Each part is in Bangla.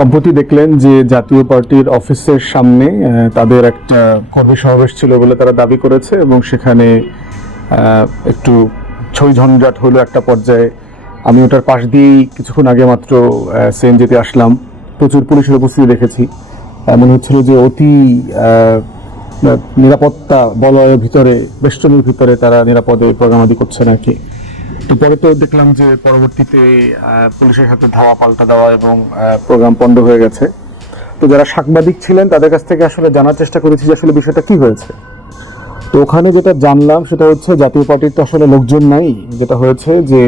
সম্প্রতি দেখলেন যে জাতীয় পার্টির অফিসের সামনে তাদের একটা কর্মী সমাবেশ ছিল বলে তারা দাবি করেছে এবং সেখানে একটু ছই ঝঞ্ঝাট হলো একটা পর্যায়ে। আমি ওটার পাশ দিয়েই কিছুক্ষণ আগে মাত্র সিএনজিতে আসলাম। প্রচুর পুলিশের উপস্থিতি দেখেছি। মনে হচ্ছিল যে অতি নিরাপত্তা বলয়ের ভিতরে, বেষ্টনীর ভিতরে তারা নিরাপদে প্রোগ্রামাদি করছেন আর কি। তো পরে তো দেখলাম যে পরবর্তীতে পুলিশের সাথে ধাওয়া পাল্টা দেওয়া এবং প্রোগ্রাম পণ্ড হয়ে গেছে। তো যারা সাংবাদিক ছিলেন তাদের কাছ থেকে আসলে জানার চেষ্টা করেছি যে আসলে বিষয়টা কি হয়েছে। তো ওখানে যেটা জানলাম সেটা হচ্ছে জাতীয় পার্টির তো আসলে লোকজন নাই। যেটা হয়েছে যে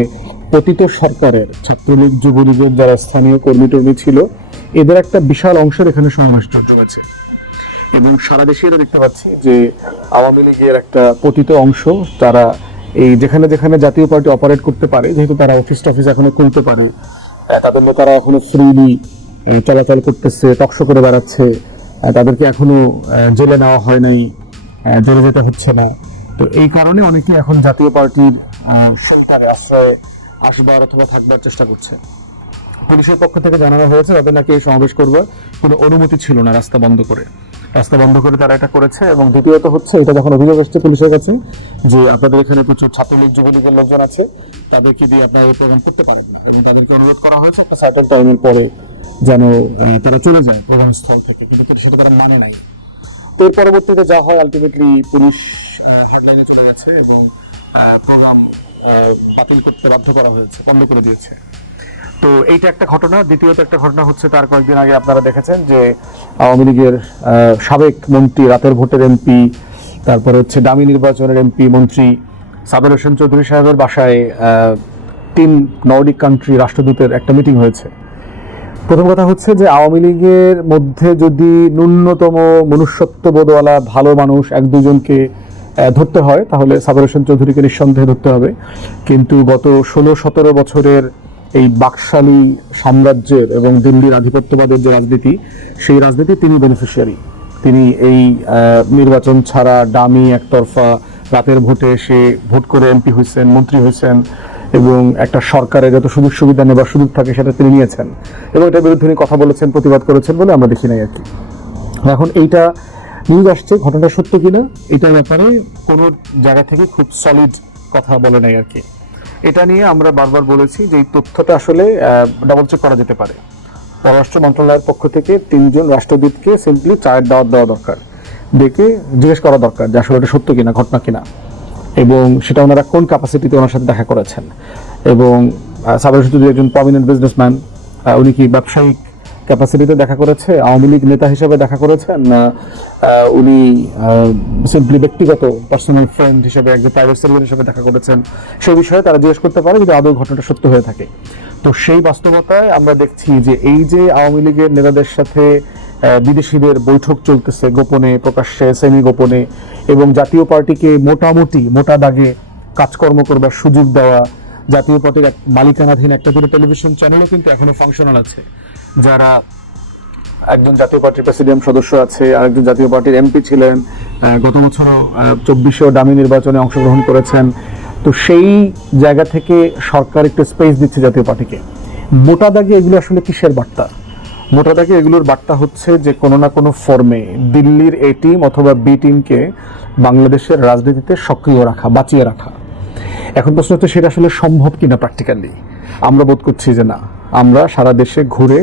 পতিত সরকারের ছাত্রলীগ যুবলীগের যারা স্থানীয় কর্মী টর্মী ছিল এদের একটা বিশাল অংশের এখানে সমাবেশ জমেছে এবং সারা দেশে এটা দেখতে পাচ্ছি যে আওয়ামী লীগের একটা পতিত অংশ তারা এই যেখানে যেখানে জাতীয় পার্টি অপারেট করতে পারে, যেহেতু তারা অফিস টফিস এখনো খুলতে পারে, তাদের নেতারা এখনো ফ্রিলি চলাচল করতেছে, টকশো করে বেড়াচ্ছে, তাদেরকে এখনো জেলে নেওয়া হয় নাই, জেলে যেতে হচ্ছে না। তো এই কারণে অনেকে এখন জাতীয় পার্টির শেল্টারে আশ্রয়ে আসবার অথবা থাকবার চেষ্টা করছে। পুলিশের পক্ষ থেকে জানানো হয়েছে তাদের নাকি এই সমাবেশ করবার কোনো অনুমতি ছিল না, রাস্তা বন্ধ করে তারা এটা করেছে। এবং দ্বিতীয়ত হচ্ছে এটা যখন অভিযোগ এসছে পুলিশের কাছে যে আপনাদের এখানে প্রচুর ছাত্রলীগ যুবলীগের লোকজন আছে, তাদেরকে দিয়ে আপনারা এই প্রোগ্রাম করতে পারেন না, এবং তাদেরকে অনুরোধ করা হয়েছে একটা সার্টেন টাইমের পরে যেন তারা চলে যায় প্রোগ্রাম স্থল থেকে, কিন্তু সেটা তারা মানে নাই। তো এর পরবর্তীতে যা হয়, আলটিমেটলি পুলিশ হটলাইনে চলে গেছে এবং প্রোগ্রাম বাতিল করতে বাধ্য করা হয়েছে, বন্ধ করে দিয়েছে। তো এইটা একটা ঘটনা। দ্বিতীয়ত একটা ঘটনা হচ্ছে তার কয়েকদিন আগে আপনারা দেখেছেন যে আওয়ামী লীগের সাবেক মন্ত্রী, রাতের ভোটের এমপি, তারপরে হচ্ছে ডামি নির্বাচনের এমপি মন্ত্রী সাবের হোসেন চৌধুরী সাহেবের বাসায় 3 নর্ডিক কান্ট্রি রাষ্ট্রদূতের একটা মিটিং হয়েছে। প্রথম কথা হচ্ছে যে আওয়ামী লীগের মধ্যে যদি ন্যূনতম মনুষ্যত্ববোধওয়ালা ভালো মানুষ 1-2 জনকে ধরতে হয় তাহলে সাবের হোসেন চৌধুরীকে নিঃসন্দেহে ধরতে হবে। কিন্তু গত 16-17 বছরের এই বাকশালী সাম্রাজ্যের এবং দিল্লির আধিপত্যবাদের যে রাজনীতি, সেই রাজনীতি তিনি বেনিফিশিয়ারি। তিনি এই নির্বাচন ছাড়া ডামি একতরফা রাতের ভোটে সে ভোট করে এমপি হয়েছেন, মন্ত্রী হয়েছেন, এবং একটা সরকারের যত সুযোগ সুবিধা নেবার সুযোগ থাকে সেটা তিনি নিয়েছেন এবং এটার বিরুদ্ধে তিনি কথা বলেছেন, প্রতিবাদ করেছেন বলে আমরা দেখি নাই আর কি। এখন এইটা নিউজ আসছে, ঘটনাটা সত্য কিনা এটার ব্যাপারে কোনো জায়গা থেকে খুব সলিড কথা বলে নাই আর কি। এটা নিয়ে আমরা বারবার বলেছি যে এই তথ্যটা আসলে ডাবল চেক করা যেতে পারে। পররাষ্ট্র মন্ত্রণালয়ের পক্ষ থেকে 3 জন রাষ্ট্রদূতকে সিম্পলি চায়ের দাওয়াত দেওয়া দরকার, ডেকে জিজ্ঞেস করা দরকার যে আসলে এটা সত্য কিনা, ঘটনা কিনা, এবং সেটা ওনারা কোন ক্যাপাসিটিতে ওনার সাথে দেখা করেছেন। এবং সাবের হোসেন একজন প্রমিনেন্ট বিজনেসম্যান, উনি কি ব্যবসায়িক ক্যাপাসিটিতে দেখা করেছে, আওয়ামী লীগ নেতা হিসেবে দেখা করেছেন, না উনি সিম্পলি ব্যক্তিগত পার্সোনাল ফ্রেন্ড হিসেবে, একজন প্রাইভেট সার্ভেন্ট হিসেবে দেখা করেছেন, সেই বিষয়ে তারা জিজ্ঞেস করতে পারে যদি আদৌ ঘটনাটা সত্য হয়ে থাকে। তো সেই বাস্তবতায় আমরা দেখছি যে এই যে আওয়ামী লীগের নেতাদের সাথে বিদেশিদের বৈঠক চলতেছে গোপনে, প্রকাশ্যে, সেমি গোপনে, এবং জাতীয় পার্টিকে মোটামুটি মোটা দাগে কাজকর্ম করবার সুযোগ দেওয়া, জাতীয় পার্টির মালিকানাধীন একটা করে টেলিভিশন চ্যানেলও কিন্তু এখনো ফাংশনাল আছে, যারা একজন জাতীয় পার্টির প্রেসিডিয়াম সদস্য আছে, আরেকজন জাতীয় পার্টির এমপি ছিলেন, গত বছরও 24 ডামি নির্বাচনে অংশগ্রহণ করেছেন। তো সেই জায়গা থেকে সরকার একটু স্পেস দিচ্ছে জাতীয় পার্টিকে। মোটা দাগে এগুলো আসলে কিসের বার্তা? মোটা দাগে এগুলোর বার্তা হচ্ছে যে কোনো না কোনো ফর্মে দিল্লির এ টিম অথবা বি টিমকে বাংলাদেশের রাজনীতিতে সক্রিয় রাখা, বাঁচিয়ে রাখা। এখন প্রশ্ন হচ্ছে সেটা আসলে সম্ভব কিনা প্র্যাকটিক্যালি। আমরা বোধ করছি যে না। আমরা সারা দেশে ঘুরে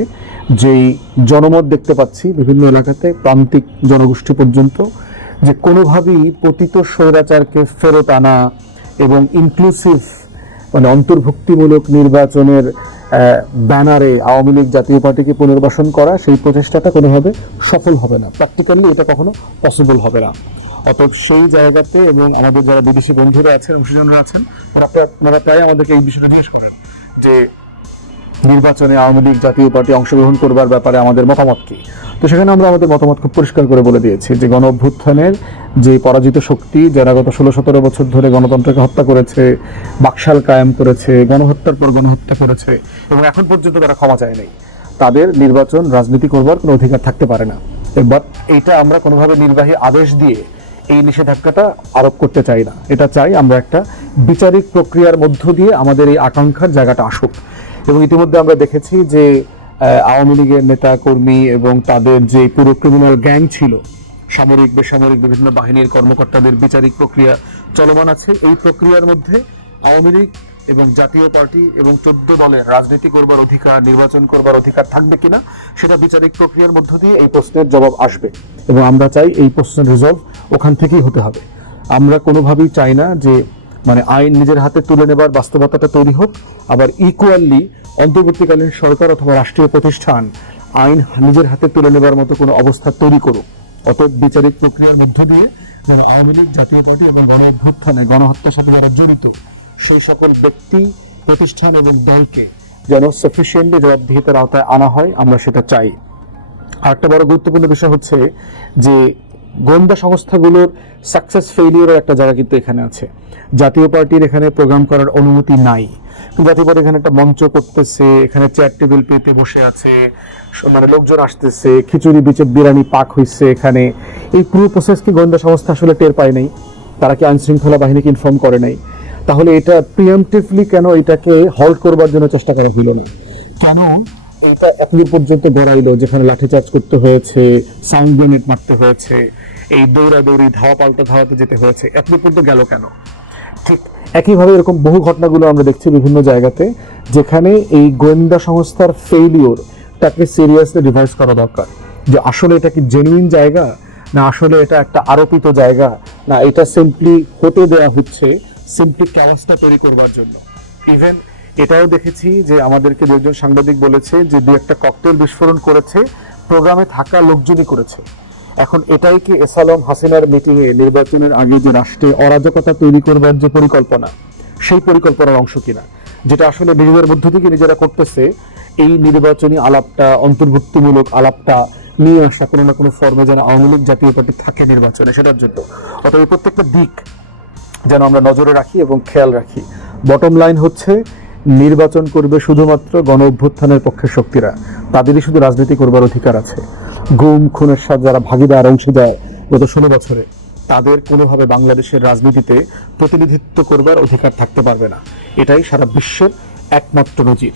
যেই জনমত দেখতে পাচ্ছি বিভিন্ন এলাকাতে, প্রান্তিক জনগোষ্ঠী পর্যন্ত, যে কোনোভাবেই পতিত স্বৈরাচারকে ফেরত আনা এবং ইনক্লুসিভ মানে অন্তর্ভুক্তিমূলক নির্বাচনের ব্যানারে আওয়ামী লীগ জাতীয় পার্টিকে পুনর্বাসন করা, সেই প্রচেষ্টাটা কোনোভাবে সফল হবে না। প্র্যাকটিক্যালি এটা কখনো পসিবল হবে না। অতএব সেই জায়গাতে, এবং আমাদের যারা বিদেশি বন্ধুরা আছেন, অংশীজনরা আছেন, তারা প্রায় আমাদেরকে এই বিষয়টা জিজ্ঞেস করেন যে নির্বাচনে আওয়ামী লীগ জাতীয় পার্টি অংশগ্রহণ করবার ব্যাপারে আমাদের মতামত কি। তো সেখানে আমরা আমাদের মতামত খুব পরিষ্কার করে বলে দিয়েছি যে গণ অভ্যুত্থানের যে পরাজিত শক্তি, যারা গত 16-17 বছর ধরে গণতন্ত্রকে হত্যা করেছে, বাকশাল কায়েম করেছে, গণহত্যার পর গণহত্যা করেছে এবং এখন পর্যন্ত তারা ক্ষমা চায় নাই, তাদের নির্বাচন রাজনীতি করবার কোনো অধিকার থাকতে পারে না। বাট এইটা আমরা কোনোভাবে নির্বাহী আদেশ দিয়ে এই নিষেধাজ্ঞাটা আরোপ করতে চাই না। এটা চাই আমরা একটা বিচারিক প্রক্রিয়ার মধ্য দিয়ে আমাদের এই আকাঙ্ক্ষার জায়গাটা আসুক। এবং ইতিমধ্যে আমরা দেখেছি যে আওয়ামী লীগের নেতা কর্মী এবং তাদের যে পুরো ক্রিমিনাল গ্যাং ছিল, সামরিক বেসামরিক বিভিন্ন বাহিনীর কর্মকর্তাদের বিচারিক প্রক্রিয়া চলমান আছে। এই প্রক্রিয়ার মধ্যে আওয়ামী লীগ এবং জাতীয় পার্টি এবং 14 দলের রাজনীতি করবার অধিকার, নির্বাচন করবার অধিকার থাকবে কিনা সেটা বিচারিক প্রক্রিয়ার মধ্য দিয়ে এই প্রশ্নের জবাব আসবে, এবং আমরা চাই এই প্রশ্নের রিজলভ ওখান থেকেই হতে হবে। আমরা কোনোভাবেই চাই না যে মানে আইন নিজের হাতে তুলে নেবার বাস্তবতাটা তৈরি হোক, আবার ইকুয়ালি অন্তর্বর্তীকালীন সরকার অথবা রাষ্ট্রীয় প্রতিষ্ঠান আইন নিজের হাতে তুলে নেবার মতো কোনো অবস্থা তৈরি করুক। অতএব বিচারিক প্রক্রিয়ার মধ্য দিয়ে আওয়ামী লীগ, জাতীয় পার্টি এবং গণঅভ্যুত্থানে গণহত্যার সাথে যারা জড়িত সেই সকল ব্যক্তি, প্রতিষ্ঠান এবং দলকে যেন সাফিসিয়েন্টলি জবাবদিহিতার আওতায় আনা হয়, আমরা সেটা চাই। আর একটা বড় গুরুত্বপূর্ণ বিষয় হচ্ছে যে গোয়েন্দা সংস্থাগুলোর সাকসেস ফেইলিওরের একটা জায়গা কিন্তু এখানে আছে। জাতীয় পার্টির এখানে প্রোগ্রাম করার অনুমতি নাই, জাতীয় পার্টি এখানে একটা মঞ্চ করতেছে, এখানে চেয়ার টেবিল পেতে বসে আছে, মানে লোকজন আসতেছে, খিচুড়ি বিচে বিরিয়ানি পাক হইছে এখানে। এই পুরো প্রসেস কি গোয়েন্দা সংস্থা আসলে টের পায় নাই? তারা কি আইন শৃঙ্খলা বাহিনীকে ইনফর্ম করে নাই? তাহলে এটা প্রিএমপ্টিভলি কেন এটাকে হল্ট করবার জন্য চেষ্টা করা হলো না? কেন এটা এতদূর পর্যন্ত গড়াইলো, যেখানে লাঠিচার্জ করতে হয়েছে, সাউন্ড গ্রেনেড মারতে হয়েছে, এই দৌড়াদৌড়ি ধাওয়া পাল্টা ধাওয়াতে যেতে হয়েছে, এতদূর পর্যন্ত গেল কেন? ঠিক একইভাবে এরকম বহু ঘটনাগুলো আমরা দেখছি বিভিন্ন জায়গাতে, যেখানে এই গোয়েন্দা সংস্থার ফেইলিওরটাকে সিরিয়াসলি রিভাইজ করা দরকার, যে আসলে এটা কি জেনুইন জায়গা, না আসলে এটা একটা আরোপিত জায়গা, না এটা সিম্পলি হতে দেওয়া হচ্ছে সিম্পলি ক্যাওয়াসটা তৈরি করবার জন্য। ইভেন এটাও দেখেছি যে আমাদেরকে দুজন সাংবাদিক বলেছে যে দু একটা ককটেল বিস্ফোরণ করেছে, প্রোগ্রামে থাকা লোকজনই করেছে। এখন এটাই কি এসালম হাসিনার মিটিংয়ে নির্বাচনের আগে যে রাষ্ট্রে অরাজকতা তৈরি করবার যে পরিকল্পনা, সেই পরিকল্পনার অংশ কিনা, যেটা আসলে নিজেদের মধ্য থেকে নিজেরা করতেছে? এই নির্বাচনী আলাপটা, অন্তর্ভুক্তিমূলক আলাপটা নিয়ে আসা কোনো না কোনো ফর্মে যেন আওয়ামী লীগ, জাতীয় পার্টি থাকে নির্বাচনে, সেটার জন্য। অতএব প্রত্যেকটা দিক যেন আমরা নজরে রাখি এবং খেয়াল রাখি। বটম লাইন হচ্ছে নির্বাচন করবে শুধুমাত্র গণ অভ্যুত্থানের পক্ষের শক্তিরা, তাদেরই শুধু রাজনীতি করবার অধিকার আছে। গুম খুনের সাথে যারা ভাগিদার, অংশীদার গত 16 বছরে, তাদের কোনোভাবে বাংলাদেশের রাজনীতিতে প্রতিনিধিত্ব করবার অধিকার থাকতে পারবে না। এটাই সারা বিশ্বের একমাত্র নজির।